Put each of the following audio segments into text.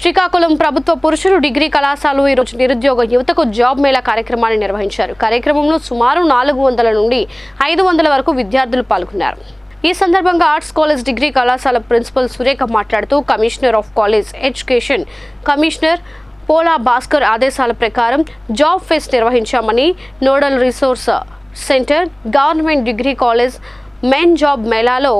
శ్రీకాకుళం ప్రభుత్వ పురుషులు డిగ్రీ కళాశాలలో ఈరోజు నిరుద్యోగ యువతకు జాబ్ మేళా కార్యక్రమాన్ని నిర్వహించారు. కార్యక్రమంలో సుమారు 400 నుండి 500 వరకు విద్యార్థులు పాల్గొన్నారు. ఈ సందర్భంగా ఆర్ట్స్ కాలేజ్ డిగ్రీ కళాశాల ప్రిన్సిపల్ సురేఖ మాట్లాడుతూ commissioner of college education commissioner Pola Bhaskar ఆదేశాల ప్రకారం జాబ్ ఫెస్ట్ నిర్వహించామని, nodal resource centre government degree college main job మేళాలో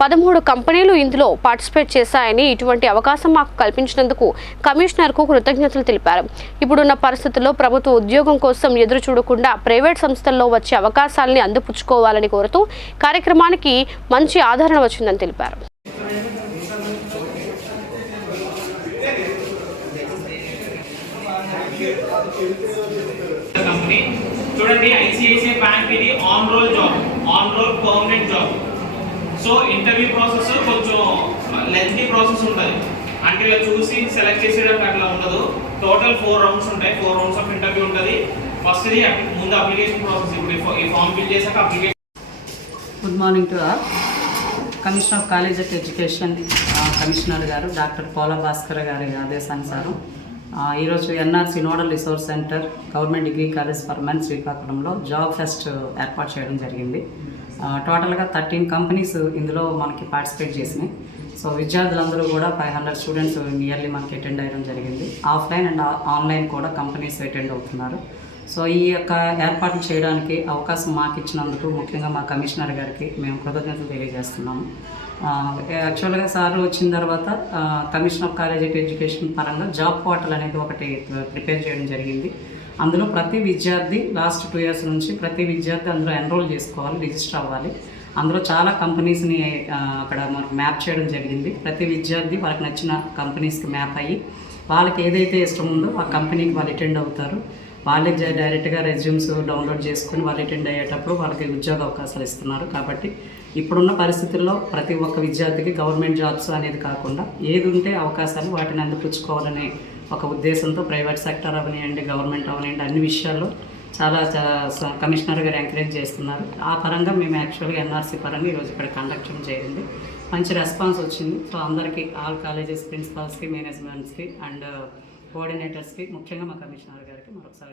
13 కంపెనీలు ఇందులో పార్టిసిపేట్ చేశాయని, ఇటువంటి అవకాశం మాకు కల్పించినందుకు కమిషనర్కు కృతజ్ఞతలు తెలిపారు. ఇప్పుడున్న పరిస్థితుల్లో ప్రభుత్వ ఉద్యోగం కోసం ఎదురు చూడకుండా ప్రైవేట్ సంస్థల్లో వచ్చే అవకాశాలని అందిపుచ్చుకోవాలని కోరుతూ కార్యక్రమానికి మంచి ఆదరణ వచ్చిందని తెలిపారు. చూడండి, ఐసిఐసిఐ బ్యాంక్ ఇది on roll job, on roll permanent job. So interview process కొంచెం లెంతీ ప్రాసెస్ ఉంటుంది, అంటే చూసి సెలెక్ట్ చేసేయడానికి అట్లా ఉండదు. టోటల్ 4 రౌండ్స్ ఉంటాయి, 4 రౌండ్స్ ఆఫ్ ఇంటర్వ్యూ ఉంటుంది. ఫస్ట్ ఇది ముందు అప్లికేషన్ ప్రాసెస్, ఇప్పుడు ఈ ఫామ్ ఫిల్ చేశాక application. Good morning to all. Commissioner of college of education commissioner గారు డాక్టర్ పోలా భాస్కర్ గారి ఆదేశానుసారం ఈరోజు NRC nodal resource centre government degree college for men శ్రీకాకుళంలో జాబ్ ఫెస్ట్ ఏర్పాటు చేయడం జరిగింది. టోటల్గా 13 కంపెనీస్ ఇందులో మనకి పార్టిసిపేట్ చేసినాయి. సో విద్యార్థులందరూ కూడా 500 స్టూడెంట్స్ నియర్లీ మనకి అటెండ్ అయ్యడం జరిగింది. ఆఫ్లైన్ అండ్ ఆన్లైన్ కూడా కంపెనీస్ అటెండ్ అవుతున్నారు. సో ఈ యొక్క ఏర్పాటు చేయడానికి అవకాశం మాకు ఇచ్చినందుకు ముఖ్యంగా మా కమిషనర్ గారికి మేము కృతజ్ఞతలు తెలియజేస్తున్నాము. యాక్చువల్గా సార్ వచ్చిన తర్వాత commission of college of education పరంగా జాబ్ పోర్టల్ అనేది ఒకటి ప్రిపేర్ చేయడం జరిగింది. అందులో ప్రతి విద్యార్థి లాస్ట్ 2 years నుంచి ప్రతి విద్యార్థి అందులో ఎన్రోల్ చేసుకోవాలి, రిజిస్టర్ అవ్వాలి. అందులో చాలా కంపెనీస్ని అక్కడ మనకు మ్యాప్ చేయడం జరిగింది. ప్రతి విద్యార్థి వాళ్ళకి నచ్చిన కంపెనీస్కి మ్యాప్ అయ్యి వాళ్ళకి ఏదైతే ఇష్టం ఉందో ఆ కంపెనీకి వాళ్ళు అటెండ్ అవుతారు. వాళ్ళే డైరెక్ట్గా రెజ్యూమ్స్ డౌన్లోడ్ చేసుకుని వాళ్ళు అటెండ్ అయ్యేటప్పుడు వాళ్ళకి ఉద్యోగ అవకాశాలు ఇస్తున్నారు. కాబట్టి ఇప్పుడున్న పరిస్థితుల్లో ప్రతి ఒక్క విద్యార్థికి గవర్నమెంట్ జాబ్స్ అనేది కాకుండా ఏది ఉంటే అవకాశాలు వాటిని అందిపుచ్చుకోవాలనే ఒక ఉద్దేశంతో ప్రైవేట్ సెక్టర్ అవనివ్వండి, గవర్నమెంట్ అవనివ్వండి, అన్ని విషయాల్లో చాలా కమిషనర్ గారు ఎంకరేజ్ చేస్తున్నారు. ఆ పరంగా మేము యాక్చువల్గా ఎన్ఆర్సీ పరంగా ఈరోజు ఇక్కడ కండక్ట్ చేయడం జరిగింది. మంచి రెస్పాన్స్ వచ్చింది. సో అందరికీ ఆల్ కాలేజెస్ ప్రిన్సిపాల్స్కి, మేనేజ్మెంట్స్కి అండ్ కోఆర్డినేటర్స్కి ముఖ్యంగా మా కమిషనర్ గారికి మరొకసారి